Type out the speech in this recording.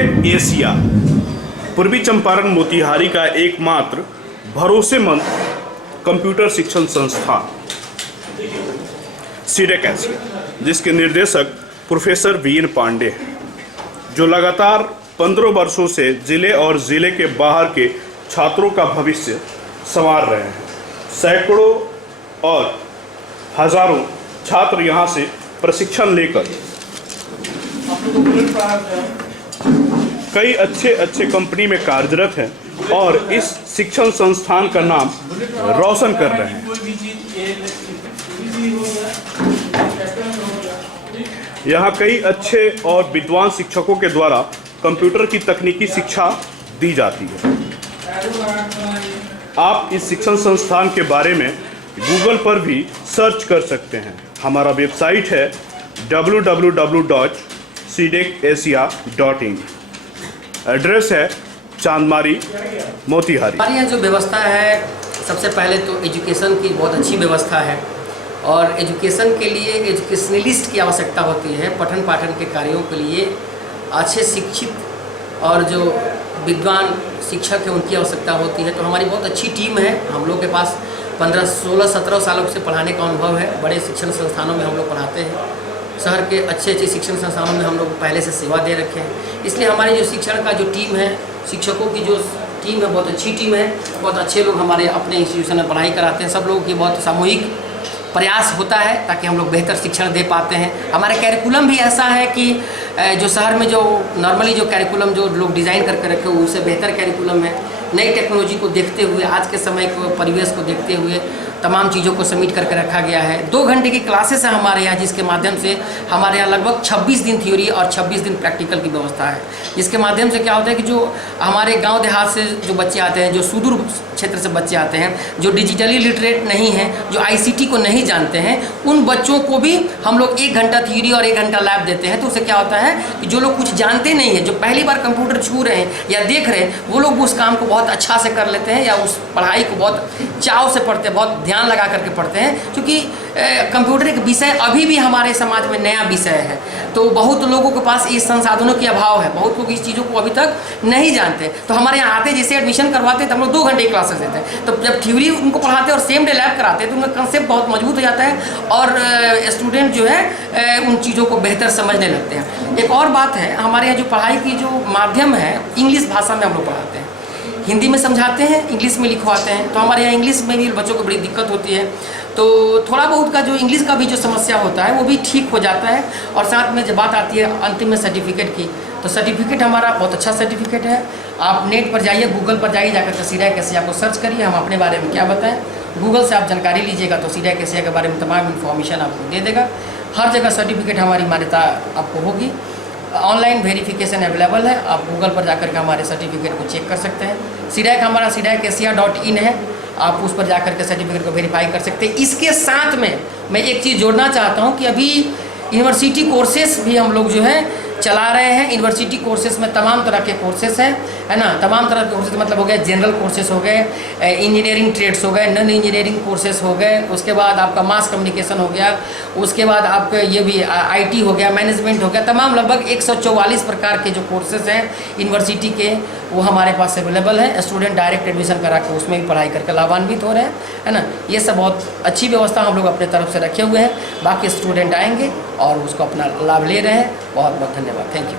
CDAC Asia पूर्वी चंपारण मोतिहारी का एकमात्र भरोसेमंद कंप्यूटर शिक्षण संस्थान सीडेक एशिया, जिसके निर्देशक प्रोफेसर वीएन पांडे हैं, जो लगातार 15 वर्षों से जिले और जिले के बाहर के छात्रों का भविष्य संवार रहे हैं। सैकड़ों और हजारों छात्र यहाँ से प्रशिक्षण लेकर कई अच्छे कंपनी में कार्यरत हैं और इस शिक्षण संस्थान का नाम रोशन कर रहे हैं। यहाँ कई अच्छे और विद्वान शिक्षकों के द्वारा कंप्यूटर की तकनीकी शिक्षा दी जाती है। आप इस शिक्षण संस्थान के बारे में गूगल पर भी सर्च कर सकते हैं। हमारा वेबसाइट है www.cdecasia.in। एड्रेस है चांदमारी, मोतिहारी। हमारे यहाँ जो व्यवस्था है, सबसे पहले तो एजुकेशन की बहुत अच्छी व्यवस्था है और एजुकेशन के लिए एजुकेशनलिस्ट की आवश्यकता होती है। पठन पाठन के कार्यों के लिए अच्छे शिक्षित और जो विद्वान शिक्षक है उनकी आवश्यकता होती है। तो हमारी बहुत अच्छी टीम है। हम लोग के पास 15, 16, 17 सालों से पढ़ाने का अनुभव है। बड़े शिक्षण संस्थानों में हम लोग पढ़ाते हैं। शहर के अच्छे शिक्षण संस्थानों में हम लोग पहले से सेवा दे रखे हैं। इसलिए हमारी जो शिक्षण का जो टीम है, शिक्षकों की जो टीम है, बहुत अच्छी टीम है। बहुत अच्छे लोग हमारे अपने इंस्टीट्यूशन में पढ़ाई कराते हैं। सब लोगों की बहुत सामूहिक प्रयास होता है ताकि हम लोग बेहतर शिक्षण दे पाते हैं। हमारा कैरिकुलम भी ऐसा है कि जो शहर में जो नॉर्मली जो कैरिकुलम जो लोग डिज़ाइन करके रखे हुए उससे बेहतर कैरिकुलम है। नई टेक्नोलॉजी को देखते हुए, आज के समय को परिवेश को देखते हुए तमाम चीज़ों को समेट करके रखा गया है। 2 घंटे की क्लासेस है हमारे यहाँ, जिसके माध्यम से हमारे यहाँ लगभग 26 दिन थ्योरी और 26 दिन प्रैक्टिकल की व्यवस्था है। जिसके माध्यम से क्या होता है कि जो हमारे गांव देहात से जो बच्चे आते हैं, जो सुदूर क्षेत्र से बच्चे आते हैं, जो डिजिटली लिटरेट नहीं हैं, जो ICT को नहीं जानते हैं, उन बच्चों को भी हम लोग 1 घंटा थ्योरी और 1 घंटा लैब देते हैं। तो उससे क्या होता है कि जो लोग कुछ जानते नहीं हैं, जो पहली बार कंप्यूटर छू रहे हैं या देख रहे हैं, वो लोग उस काम को बहुत अच्छा से कर लेते हैं या उस पढ़ाई को बहुत चाव से पढ़ते हैं, बहुत ध्यान लगा करके पढ़ते हैं। क्योंकि कंप्यूटर एक विषय अभी भी हमारे समाज में नया विषय है, तो बहुत लोगों के पास इस संसाधनों की अभाव है। बहुत लोग इस चीज़ों को अभी तक नहीं जानते। तो हमारे यहाँ आते, जैसे एडमिशन करवाते हैं तो हम लोग 2 घंटे की क्लासेस देते हैं। तो जब थ्योरी उनको पढ़ाते हैं और सेम डे लैब कराते हैं तो उनका कंसेप्ट बहुत मजबूत हो जाता है और स्टूडेंट जो है उन चीज़ों को बेहतर समझने लगते हैं। एक और बात है, हमारे यहाँ जो पढ़ाई की जो माध्यम है, इंग्लिश भाषा में हम लोग पढ़ाते हैं। हिंदी में समझाते हैं, इंग्लिश में लिखवाते हैं। तो हमारे यहाँ इंग्लिश में भी बच्चों को बड़ी दिक्कत होती है। तो थोड़ा बहुत का जो इंग्लिश का भी जो समस्या होता है वो भी ठीक हो जाता है। और साथ में जब बात आती है अंतिम में सर्टिफिकेट की, तो सर्टिफिकेट हमारा बहुत अच्छा सर्टिफिकेट है। आप नेट पर जाइए, गूगल पर जाइए, जाकर के सीडेक एशिया को सर्च करिए। हम अपने बारे में क्या बताएं, गूगल से आप जानकारी लीजिएगा तो सीडेक एशिया के बारे में तमाम इन्फॉर्मेशन आपको दे देगा। हर जगह सर्टिफिकेट हमारी मान्यता आपको होगी। ऑनलाइन वेरिफिकेशन अवेलेबल है। आप गूगल पर जाकर के हमारे सर्टिफिकेट को चेक कर सकते हैं। सीडेक हमारा cdecasia.in है। आप उस पर जाकर के सर्टिफिकेट को वेरीफाई कर सकते हैं। इसके साथ में मैं एक चीज़ जोड़ना चाहता हूं कि अभी यूनिवर्सिटी कोर्सेस भी हम लोग जो है चला रहे हैं। यूनिवर्सिटी कोर्सेस में तमाम तरह के कोर्सेस हैं, है ना। तमाम तरह के कोर्सेस मतलब हो गए, जनरल कोर्सेस हो गए, इंजीनियरिंग ट्रेड्स हो गए, नॉन इंजीनियरिंग कोर्सेस हो गए, उसके बाद आपका मास कम्युनिकेशन हो गया, उसके बाद आपका ये भी IT हो गया, मैनेजमेंट हो गया। तमाम लगभग 144 प्रकार के जो कोर्सेज हैं यूनिवर्सिटी के, वो हमारे पास अवेलेबल है। स्टूडेंट डायरेक्ट एडमिशन करा के उसमें भी पढ़ाई करके लाभान्वित हो रहे हैं, है ना। ये सब बहुत अच्छी व्यवस्था हम लोग अपने तरफ से रखे हुए हैं। बाकी स्टूडेंट आएंगे और उसको अपना लाभ ले रहे हैं। बहुत बहुत धन्यवाद। Thank you.